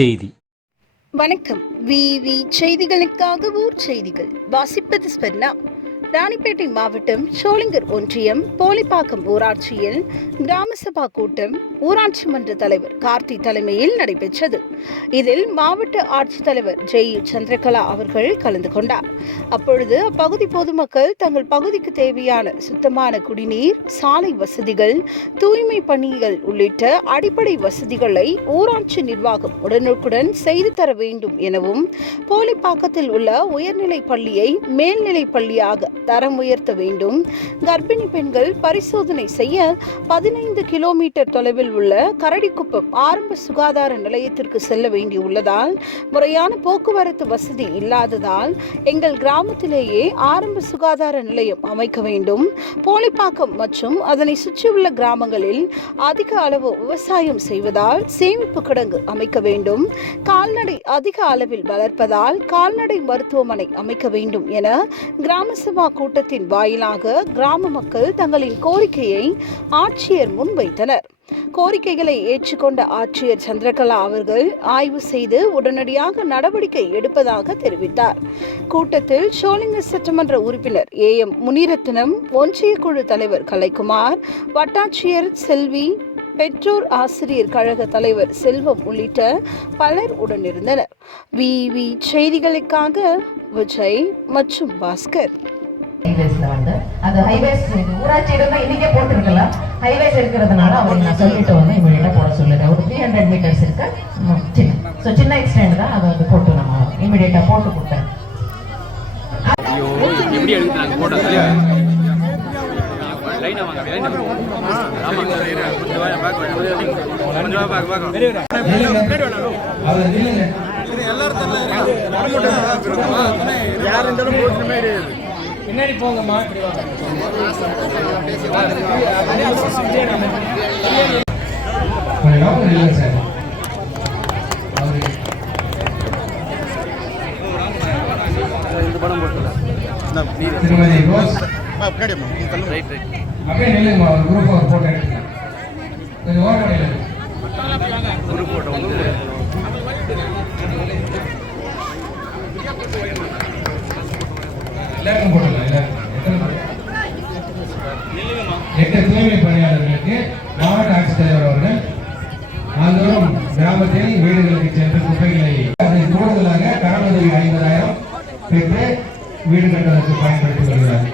செய்தி. வணக்கம். விவி செய்திகளுக்காக ஊர் செய்திகள் வாசிப்பது ஸ்பெர்னா. ராணிப்பேட்டை மாவட்டம் சோளிங்கர் ஒன்றியம் போலிப்பாக்கம் ஊராட்சியில் கிராம சபா கூட்டம் ஊராட்சி மன்ற தலைவர் கார்த்தி தலைமையில் நடைபெற்றது. இதில் மாவட்ட ஆட்சித்தலைவர் ஜெய் சந்திரகலா அவர்கள் கலந்து கொண்டார். அப்பொழுது அப்பகுதி பொதுமக்கள் தங்கள் பகுதிக்கு தேவையான சுத்தமான குடிநீர், சாலை வசதிகள், தூய்மை பணிகள் உள்ளிட்ட அடிப்படை வசதிகளை ஊராட்சி நிர்வாகம் உடனுக்குடன் செய்து தர வேண்டும் எனவும், போலிப்பாக்கத்தில் உள்ள உயர்நிலை பள்ளியை மேல்நிலை பள்ளியாக தரம் உயர்த்த வேண்டும், கர்ப்பிணி பெண்கள் பரிசோதனை செய்ய 15 கிலோமீட்டர் தொலைவில் உள்ள கரடிக்குப்பம் ஆரம்ப சுகாதார நிலையத்திற்கு செல்ல வேண்டியுள்ளதால் முறையான போக்குவரத்து வசதி இல்லாததால் எங்கள் கிராமத்திலேயே ஆரம்ப சுகாதார நிலையம் அமைக்க வேண்டும், போலிப்பாக்கம் மற்றும் அதனை சுற்றியுள்ள கிராமங்களில் அதிக அளவு விவசாயம் செய்வதால் சேமிப்பு கிடங்கு அமைக்க வேண்டும், கால்நடை அதிக அளவில் வளர்ப்பதால் கால்நடை மருத்துவமனை அமைக்க வேண்டும் என கிராம சபா கூட்டத்தின் வாயிலாக கிராம மக்கள் தங்களின் கோரிக்கையை ஆட்சியர் முன்வைத்தனர். கோரிக்கைகளை ஏற்றுக்கொண்ட ஆட்சியர் சந்திரகலா அவர்கள் ஆய்வு செய்து உடனடியாக நடவடிக்கை எடுப்பதாக தெரிவித்தார். கூட்டத்தில் சோளிங்கர் சட்டமன்ற உறுப்பினர் AM முனிரத்னம், ஒன்றிய குழு தலைவர் கலைக்குமார், வட்டாட்சியர் செல்வி, பெற்றோர் ஆசிரியர் கழக தலைவர் செல்வம் உள்ளிட்ட பலர் உடனிருந்தனர். விவி செய்திகளுக்காக விஜய் மற்றும் பாஸ்கர். அந்த ஹைவேஸ் ஊராட்சியிடம் தான் இன்னைக்கே போட்டிருக்கலாம். ஹைவேஸ் இருக்கிறதுனால அவருக்கு நான் சொல்லிட்டு வந்து இமீடியட்டா போட சொல்லிடுறேன். ஒரு 300 மீட்டர்ஸ் இருக்கு, சின்ன எக்ஸ்டெண்ட் தான், அதை வந்து போட்டு நம்ம இமீடியட்டா போட்டு கொடுத்தேன். பின்னாடி போங்கம்மா. எல்லாருக்கும் போடலாம். 8 தூய்மை பணியாளர்களுக்கு மாவட்ட ஆட்சித்தலைவர் அவர்கள் ஆந்தோறும் கிராமத்தில் வீடுகளுக்கு சென்று குப்பைகளை அதை கூடுதலாக கடனுதவி 50,000 பெற்று வீடு கட்டுவதற்கு பயன்படுத்தி வருகிறார்.